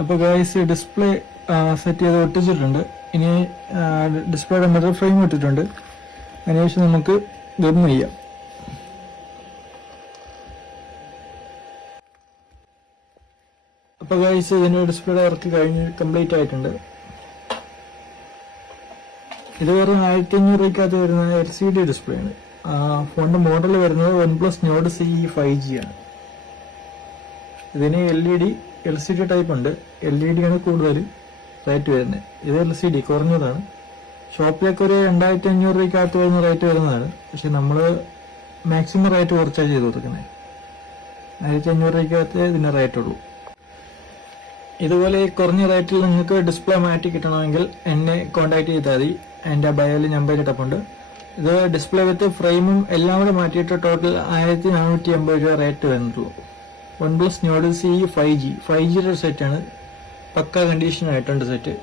അപ്പോൾ guys display set ചെയ്ത് ഒട്ടിച്ചിട്ടുണ്ട്. ഇനി ഡിസ്പ്ലേയുടെ മിറർ ഫ്രെയിം ഇട്ടിട്ടുണ്ട്. അതിനുശേഷം നമുക്ക് ഗം ചെയ്യാം. അപ്പോൾ ഗൈസ് ഇതിൻ്റെ ഡിസ്പ്ലേയുടെ വർക്ക് കംപ്ലീറ്റ് ആയിട്ടുണ്ട്. ഇത് വേറെ 1500 രൂപയ്ക്കകത്ത് വരുന്ന LCD ഡിസ്പ്ലേ ആണ്. ഫോണിന്റെ മോഡൽ വരുന്നത് OnePlus Nord CE 5G ആണ്. ഇതിന് LCD ടൈപ്പ് ഉണ്ട്. LED ആണ് കൂടുതൽ റേറ്റ് വരുന്നത്. ഇത് LCD കുറഞ്ഞതാണ്. ഷോപ്പിലൊക്കെ ഒരു 2500 രൂപയ്ക്കകത്ത് വരുന്ന റേറ്റ് വരുന്നതാണ്. പക്ഷെ നമ്മൾ മാക്സിമം റേറ്റ് കുറച്ചാണ് ചെയ്ത് കൊടുക്കുന്നത്. 1500 രൂപയ്ക്കകത്ത് ഇതിന്റെ റേറ്റ് ഉള്ളൂ. ഇതുപോലെ കുറഞ്ഞ റേറ്റിൽ നിങ്ങൾക്ക് ഡിസ്പ്ലേ മാറ്റി കിട്ടണമെങ്കിൽ എന്നെ കോൺടാക്ട് ചെയ്താൽ മതി. എൻ്റെ ബയോയിൽ നമ്പർ ഇട്ടപ്പുണ്ട്. ഇത് ഡിസ്പ്ലേ വിത്ത് ഫ്രെയിമും എല്ലാം കൂടെ മാറ്റിയിട്ട് ടോട്ടൽ 1480 രൂപ റേറ്റ് വരുന്നുള്ളൂ. OnePlus Nord CE 5G 5Gയുടെ സെറ്റാണ്. പക്ക കണ്ടീഷൻ ആയിട്ടുണ്ട് സെറ്റ്.